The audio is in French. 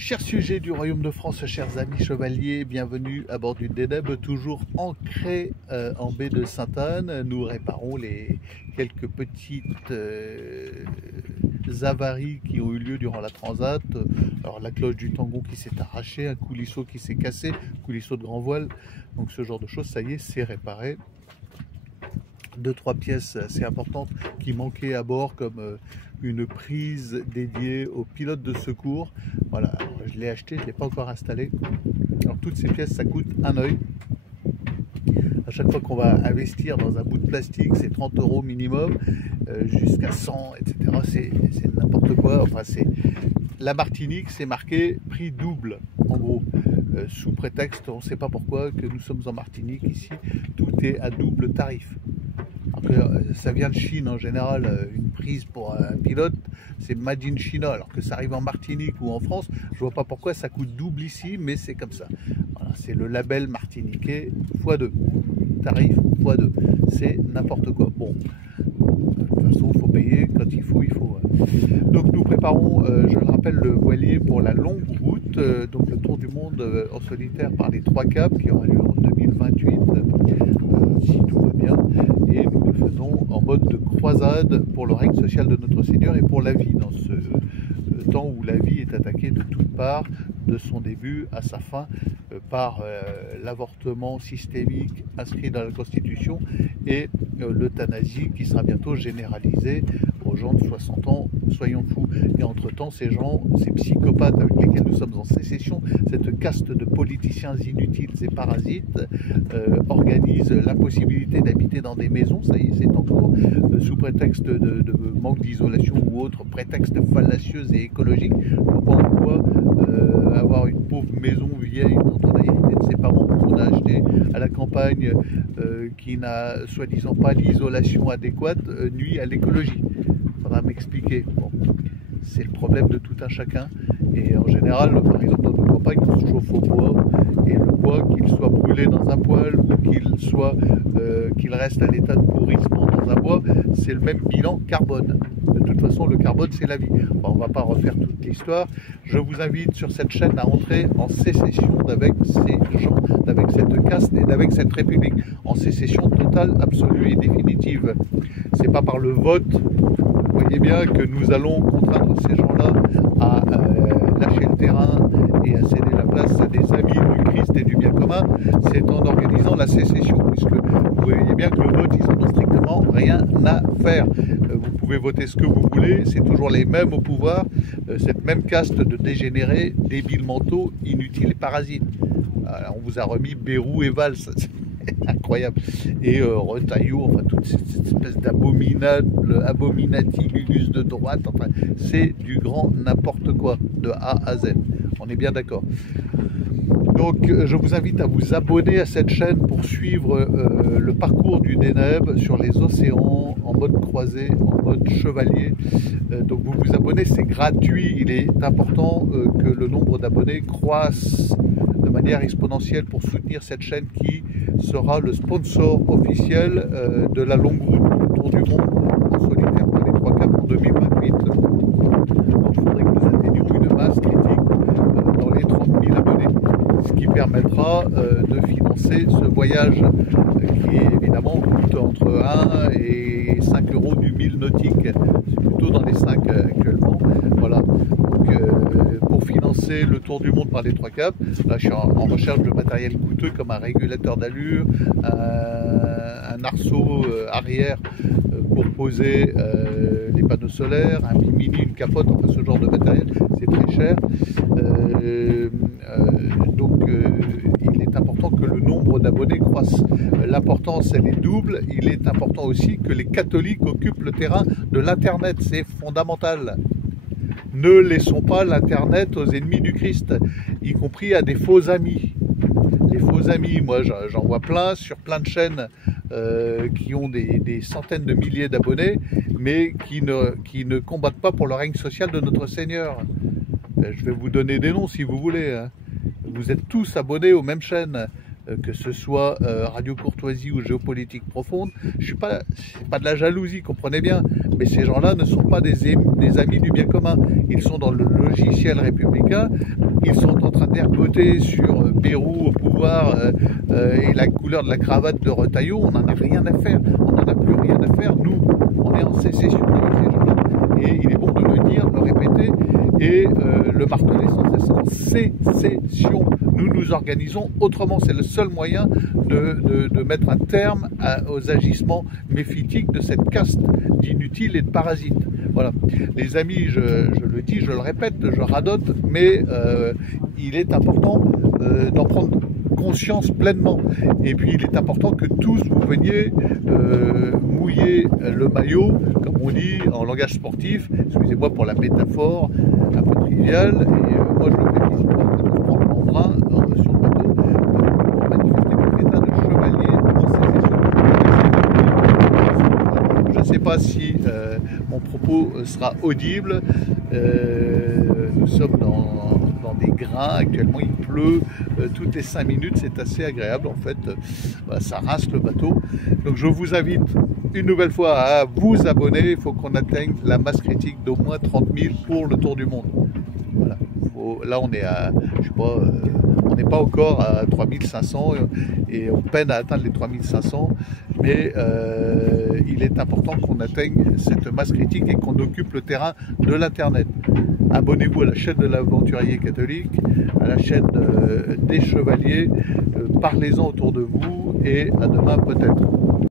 Chers sujets du Royaume de France, chers amis chevaliers, bienvenue à bord du Deneb, toujours ancré en baie de Sainte-Anne. Nous réparons les quelques petites avaries qui ont eu lieu durant la transat. Alors la cloche du tangon qui s'est arrachée, un coulisseau qui s'est cassé, coulisseau de grand voile. Donc ce genre de choses, ça y est, c'est réparé. 2-3 pièces assez importantes qui manquaient à bord, comme une prise dédiée aux pilotes de secours. Voilà, alors, je l'ai acheté, je ne l'ai pas encore installé. Alors toutes ces pièces, ça coûte un œil. À chaque fois qu'on va investir dans un bout de plastique, c'est 30 € minimum, jusqu'à 100, etc. C'est n'importe quoi. Enfin, la Martinique, c'est marqué prix double, en gros. Sous prétexte, on ne sait pas pourquoi, que nous sommes en Martinique, ici, tout est à double tarif. Alors que ça vient de Chine en général, une prise pour un pilote, c'est Made in China, alors que ça arrive en Martinique ou en France, je vois pas pourquoi ça coûte double ici, mais c'est comme ça. Voilà, c'est le label martiniquais x2, tarif x2, c'est n'importe quoi. Bon, de toute façon, il faut payer quand il faut. Donc nous préparons, je le rappelle, le voilier pour la longue route, donc le tour du monde en solitaire par les 3 caps qui aura lieu en 2028, si tout va bien, et nous le faisons en mode de croisade pour le règne social de notre Seigneur et pour la vie, dans ce temps où la vie est attaquée de toutes parts, de son début à sa fin, par l'avortement systémique inscrit dans la Constitution et l'euthanasie qui sera bientôt généralisée aux gens de 60 ans, soyons fous. Et entre-temps, ces gens, ces psychopathes avec lesquels nous sommes en sécession, cette caste de politiciens inutiles et parasites, organisent l'impossibilité d'habiter dans des maisons, ça y est, c'est en cours, sous prétexte de manque d'isolation ou autre prétexte fallacieux et écologique. Je ne vois pas en quoi avoir une pauvre maison vieille dont on a hérité de ses parents, qu'on a acheté à la campagne, qui n'a soi-disant pas l'isolation adéquate, nuit à l'écologie. Il faudra m'expliquer. Bon, c'est le problème de tout un chacun. Et en général, par exemple, dans nos campagnes, on se chauffe au bois. Et le bois, qu'il soit brûlé dans un poêle ou qu'il reste à l'état de pourrissement dans un bois, c'est le même bilan carbone. De toute façon, le carbone, c'est la vie. Bon, on ne va pas refaire toute l'histoire. Je vous invite sur cette chaîne à entrer en sécession avec ces gens, avec cette caste et avec cette république. En sécession totale, absolue et définitive. C'est pas par le vote, vous voyez bien, que nous allons contraindre ces gens-là à lâcher le terrain et à céder la place à des amis du Christ et du bien commun. C'est en organisant la sécession, puisque vous voyez bien que le vote, ils n'en ont strictement rien à faire. Vous pouvez voter ce que vous voulez, c'est toujours les mêmes au pouvoir, cette même caste de dégénérés, débiles mentaux, inutiles et parasites. Alors, on vous a remis Bayrou et Valls, c'est incroyable, et Retailleau, enfin toute cette espèce d'abominati gugus de droite, enfin c'est du grand n'importe quoi, de A à Z, on est bien d'accord. Donc je vous invite à vous abonner à cette chaîne pour suivre le parcours du Deneb sur les océans, en mode croisé, en mode chevalier. Donc vous vous abonnez, c'est gratuit, il est important que le nombre d'abonnés croisse de manière exponentielle pour soutenir cette chaîne qui sera le sponsor officiel de la longue route, le tour du monde en solitaire par les 3 caps en 2028. Donc il faudrait que nous atteignions une masse critique dans les 30 000 abonnés, ce qui permettra de financer ce voyage qui évidemment coûte entre 1 et 5 € du mille nautique. C'est plutôt dans les 5 actuellement. Voilà. Donc, pour financer le tour du monde par les 3 caps, là je suis en recherche de matériel coûteux comme un régulateur d'allure, un arceau arrière pour poser les panneaux solaires, un mini, une capote, enfin ce genre de matériel, c'est très cher. Donc il est important que le nombre d'abonnés croisse. L'importance, elle est double. Il est important aussi que les catholiques occupent le terrain de l'internet, c'est fondamental. Ne laissons pas l'internet aux ennemis du Christ, y compris à des faux amis. Les faux amis, moi j'en vois plein sur plein de chaînes qui ont des centaines de milliers d'abonnés, mais qui ne combattent pas pour le règne social de notre Seigneur. Je vais vous donner des noms si vous voulez. Vous êtes tous abonnés aux mêmes chaînes. que ce soit Radio Courtoisie ou Géopolitique Profonde. C'est pas de la jalousie, comprenez bien, mais ces gens-là ne sont pas des amis du bien commun. Ils sont dans le logiciel républicain, ils sont en train d'ergoter sur Bayrou au pouvoir et la couleur de la cravate de Retailleau. On n'en a rien à faire, on n'en a plus rien à faire. Nous, on est en sécession avec ces gens-là. Et il est bon de le dire, de le répéter et le marteler sans cesse. Sécession. Nous organisons autrement. C'est le seul moyen de mettre un terme aux agissements méphitiques de cette caste d'inutiles et de parasites. Voilà. Les amis, je le dis, je le répète, je radote, mais il est important d'en prendre conscience pleinement. Et puis il est important que tous vous veniez mouiller le maillot, comme on dit en langage sportif, excusez-moi pour la métaphore un peu triviale, et moi je le fais physiquement quand on prend l'embrun sur le bateau, pour manifester votre état de chevalier en sécession. Je ne sais pas si mon propos sera audible, nous sommes dans des grains, actuellement il pleut toutes les 5 minutes, c'est assez agréable en fait, voilà, ça rince le bateau. Donc je vous invite une nouvelle fois à vous abonner, il faut qu'on atteigne la masse critique d'au moins 30 000 pour le tour du monde. Voilà. Là on est à, je sais pas, on n'est pas encore à 3500 et on peine à atteindre les 3500, mais il est important qu'on atteigne cette masse critique et qu'on occupe le terrain de l'internet. Abonnez-vous à la chaîne de l'Aventurier Catholique, à la chaîne des Chevaliers, parlez-en autour de vous et à demain peut-être.